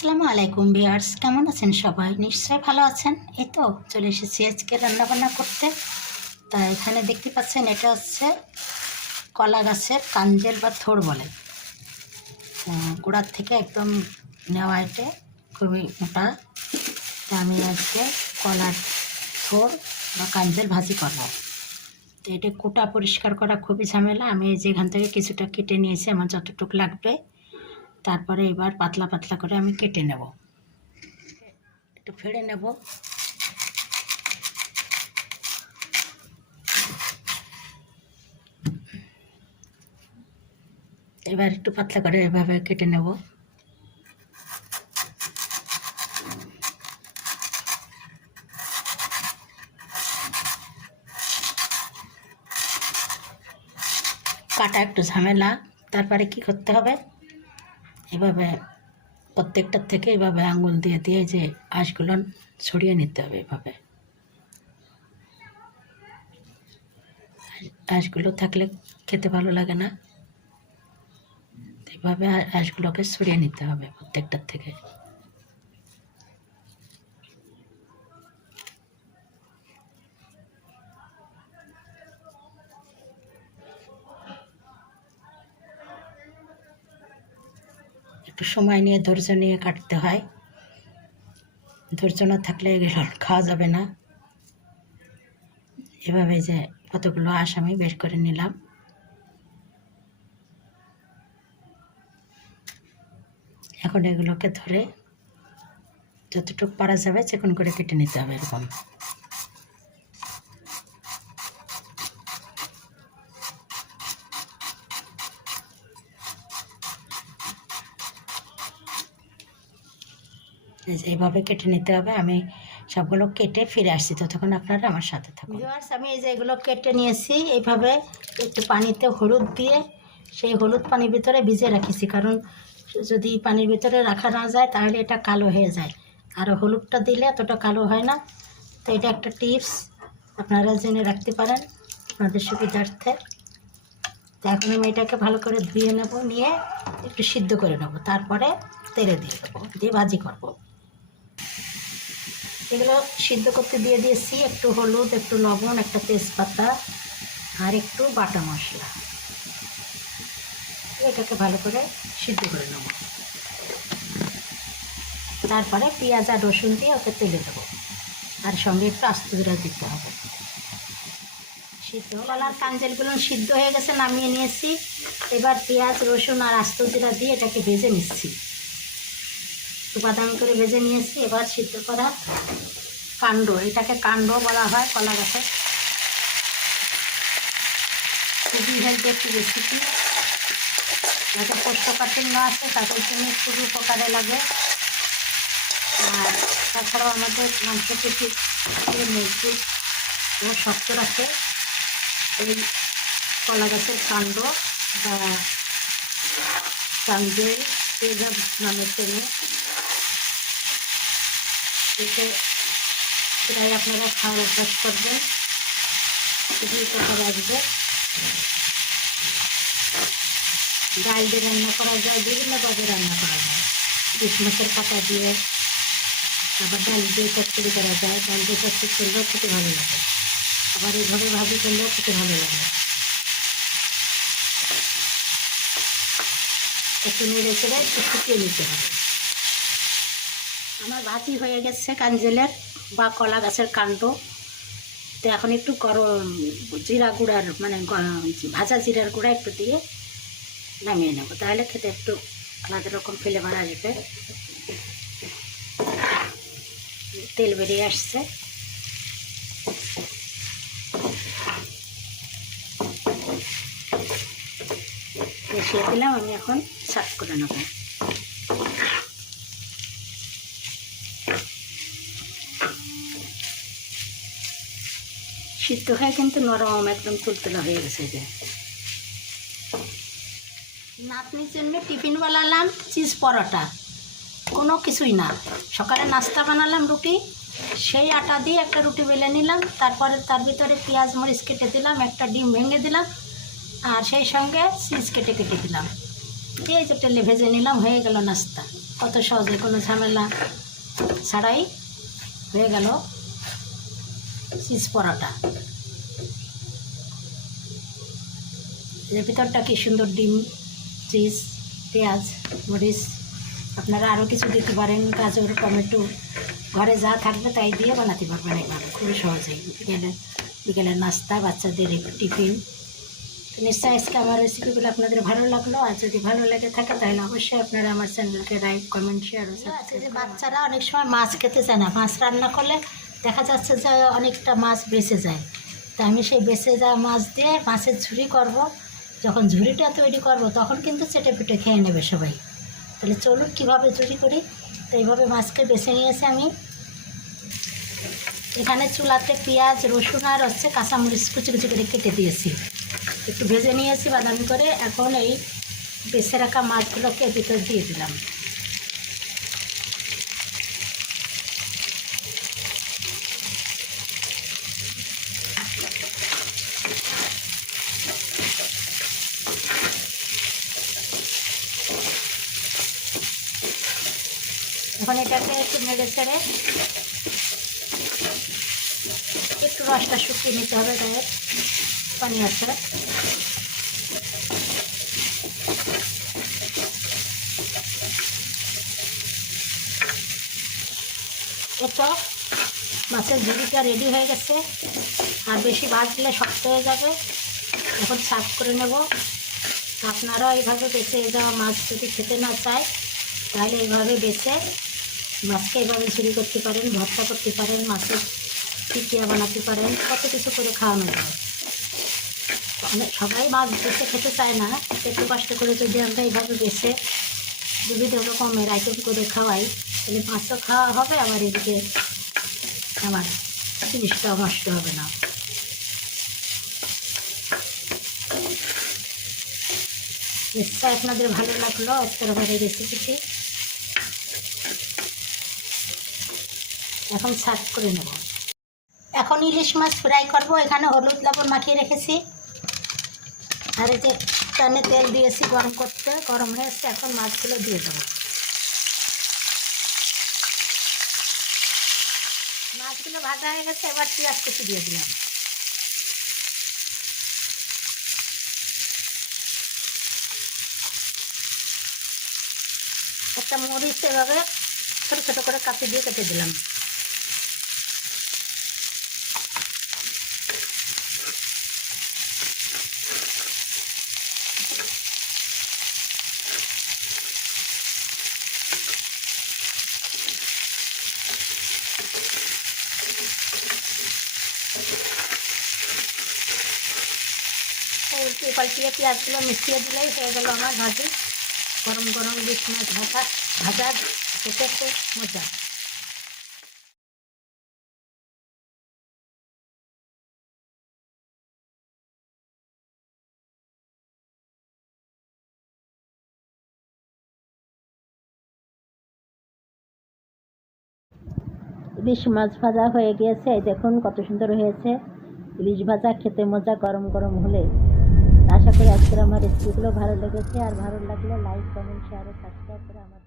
আসসালামু আলাইকুম বিয়ার্স কেমন আছেন সবাই? নিশ্চয়ই ভালো আছেন? এই তো, চলে এসেছি আজকে রান্নাবান্না করতে। তা এখানে দেখতে পাচ্ছেন, এটা হচ্ছে কলা গাছের কাঞ্জেল বা থোড় বলে। গোড়ার থেকে একদম নেওয়া এটা খুবই মোটা। তা আমি আজকে কলার থোড় বা কাঞ্জেল ভাজি করলাম। তো এটা কোটা পরিষ্কার করা খুবই ঝামেলা। আমি এই যে এখান থেকে কিছুটা কেটে নিয়েছি, আমার যতটুকু লাগবে তারপরে এবার পাতলা পাতলা করে আমি কেটে নেব। একটু ফেড়ে নেব। এবার একটু পাতলা করে এভাবে কেটে নেব। কাটা একটু ঝামেলা, তারপরে কি করতে হবে? এভাবে প্রত্যেকটার থেকে এভাবে আঙুল দিয়ে দিয়ে যে আঁশগুলো ছড়িয়ে নিতে হবে এভাবে। আঁশগুলো থাকলে খেতে ভালো লাগে না। এভাবে আঁশগুলোকে ছড়িয়ে নিতে হবে প্রত্যেকটার থেকে। একটু সময় নিয়ে ধৈর্য নিয়ে কাটতে হয়। ধৈর্য না থাকলে এগুলো খাওয়া যাবে না। এভাবে যে কতগুলো আঁশ আমি বের করে নিলাম। এখন এগুলোকে ধরে যতটুকু পারা যাবে চিকন করে কেটে নিতে হবে। এরকম এইভাবে কেটে নিতে হবে। আমি সবগুলো কেটে ফিরে আসছি। ততক্ষণ আপনারা আমার সাথে থাকুন। আমি এই যে এগুলো কেটে নিয়েছি, এইভাবে একটু পানিতে হলুদ দিয়ে সেই হলুদ পানির ভিতরে ভিজে রাখিছি। কারণ যদি পানির ভিতরে রাখা না যায়, তাহলে এটা কালো হয়ে যায়। আর হলুদটা দিলে এতটা কালো হয় না। তো এটা একটা টিপস। আপনারা জেনে রাখতে পারেন আপনাদের সুবিধার্থে। তো এখন আমি এটাকে ভালো করে ধুয়ে নেব, নিয়ে একটু সিদ্ধ করে নেব। তারপরে তেলে দিয়ে দেবো, দিয়ে ভাজি করব। এগুলো সিদ্ধ করতে দিয়ে দিয়েছি, একটু হলুদ, একটু লবণ, একটা তেজপাতা আর একটু বাটা মশলা। এটাকে ভালো করে সিদ্ধ করে নেব। তারপরে পেঁয়াজ আর রসুন দিয়ে ওকে তেলে দেবো। আর সঙ্গে একটু আস্ত দিতে হবে। সিদ্ধ কলার কাঞ্জেলগুলো সিদ্ধ হয়ে গেছে, নামিয়ে নিয়েছি। এবার পেঁয়াজ, রসুন আর আস্ত দিয়ে এটাকে ভেজে নিচ্ছি। বাদামি করে ভেজে নিয়েছি, এবার সিদ্ধ করা কাণ্ড, এটাকে কাণ্ড বলা হয় কলা গাছের। খুবই হেলদি একটি রেসিপি যাতে কোষ্ঠকাঠিন্য আছে তাদের জন্য খুবই উপকারে লাগে। আর তাছাড়াও আমাদের মাংসপেশি মজবুত ও শক্ত রাখে। এই কলা গাছের কাণ্ড বা কাঞ্জেল তেজাব নামে চেনে এতে প্রায় আপনারা খাওয়ার অভ্যাস করবেন। খুবই উপকার আসবে ডাল দিয়ে রান্না করা যায় বিভিন্নভাবে রান্না করা যায়। ইলিশ মাছের পাতা দিয়ে, আবার ডাল দিয়ে চচ্চড়ি করা যায়। ডাল দিয়ে চচ্চড়ি করলেও খেতে ভালো লাগে। আবার এইভাবে ভাজি করলেও খেতে ভালো লাগে। একটু নেড়ে চেড়ে একটু ফুটিয়ে নিতে হবে। আমার ভাজি হয়ে গেছে কাঞ্জেলের বা কলা গাছের কাণ্ড। তো এখন একটু গরম জিরা গুঁড়ার মানে ভাজা জিরার গুঁড়া একটু দিয়ে নামিয়ে নেব। তাহলে খেতে একটু আলাদা রকম ফ্লেভার আসবে। তেল বেরিয়ে আসছে। মিশিয়ে দিলাম, আমি এখন সার্ভ করে নেব। সিদ্ধ হয়ে, কিন্তু নরম একদম তুলতুলা হয়ে গেছে যে। নাতনির জন্য টিফিন বানালাম চিজ পরোটা। কোনো কিছুই না। সকালে নাস্তা বানালাম রুটি, সেই আটা দিয়ে একটা রুটি বেলে নিলাম, তারপরে তার ভিতরে পেঁয়াজ মরিচ কেটে দিলাম, একটা ডিম ভেঙে দিলাম, আর সেই সঙ্গে চিজ কেটে কেটে দিলাম। এই যে তেলে ভেজে নিলাম, হয়ে গেল নাস্তা। কত সহজে, কোনো ঝামেলা ছাড়াই হয়ে গেল। চিজ পরোটা। এর ভিতরটা কি সুন্দর ডিম চিজ পেঁয়াজ মরিচ আপনারা আরও কিছু দিতে পারেন গাজর টমেটো ঘরে যা থাকবে তাই দিয়ে বানাতে পারবেন এভাবে খুবই সহজেই। বিকেলে বিকেলের নাস্তা বাচ্চাদের টিফিন। তো নিশ্চয়ই আজকে আমার রেসিপিগুলো আপনাদের ভালো লাগল। আর যদি ভালো লেগে থাকে তাহলে অবশ্যই আপনারা আমার চ্যানেলকে লাইক কমেন্ট শেয়ার বাচ্চারা অনেক সময় মাছ খেতে চায় না মাছ রান্না করলে দেখা যাচ্ছে যে অনেকটা মাছ বেঁচে যায়। তা আমি সেই বেঁচে যাওয়া মাছ দিয়ে মাছের ঝুড়ি করব। যখন ঝুড়িটা তৈরি করব, তখন কিন্তু চেটে পিটে খেয়ে নেবে সবাই। তাহলে চলুন কীভাবে ঝুড়ি করি? তো এইভাবে মাছকে বেছে নিয়েছি আমি। এখানে চুলাতে পেঁয়াজ, রসুন আর হচ্ছে কাঁচামরিচ কুচি কুচি করে কেটে দিয়েছি। একটু ভেজে নিয়েছি বাদামি করে। এখন এই বেছে রাখা মাছগুলোকে ভিতর দিয়ে দিলাম। এখন এটাকে একটু নেড়ে ছেড়ে একটু রসটা শুকিয়ে নিতে হবে গায়ের পানি আছে। এতো মাছের ঝুড়িটা রেডি হয়ে গেছে। আর বেশি ভাজলে শক্ত হয়ে যাবে। এখন সার্ভ করে নেব। আপনারাও এইভাবে বেছে যাওয়া মাছ যদি খেতে না চায়, তাহলে এইভাবে বেছে মাছকে এভাবে ঝুড়ি করতে পারেন, ভর্তা করতে পারেন, মাছের টিকিয়া বানাতে পারেন, কত কিছু করে খাওয়ানো যায়। অনেক সবাই মাছ বেছে খেতে চায় না, একটু কষ্ট করে যদি আমরা এইভাবে বেছে বিভিন্ন রকমের আইটেম করে খাওয়াই, তাহলে মাছও খাওয়া হবে, আবার এদিকে আমার জিনিসটাও নষ্ট হবে না। নিশ্চয় আপনাদের ভালো লাগল আজকের আমার এই রেসিপিটি এখন সার্ভ করে নেব। এখন ইলিশ মাছ ফ্রাই করব, এখানে হলুদ লবণ মাখিয়ে রেখেছি। আর এই যে প্যানে তেল দিয়েছি গরম করতে, গরম হয়েছে এখন মাছগুলো দিয়ে দেবো। মাছগুলো ভাজা হয়ে গেছে, এবার পেঁয়াজ কুচি দিয়ে দিলাম। একটা মরিচ এভাবে ছোটো ছোটো করে কাপি দিয়ে কেটে দিলাম। উল্টে পাল্টিয়ে পেঁয়াজগুলো মিশিয়ে দিলেই হয়ে গেল আমার ভাজি গরম গরম ইলিশ মাছ ভাজা ভাজা খেতে খুব মজা ইলিশ মাছ ভাজা হয়ে গিয়েছে। দেখুন কত সুন্দর হয়েছে। ইলিশ ভাজা খেতে মজা গরম গরম হলে। আশা করি আজকের আমার রেসিপিগুলো ভালো লেগেছে। আর ভালো লাগলে লাইক কমেন্ট শেয়ার সাবস্ক্রাইব করে আমার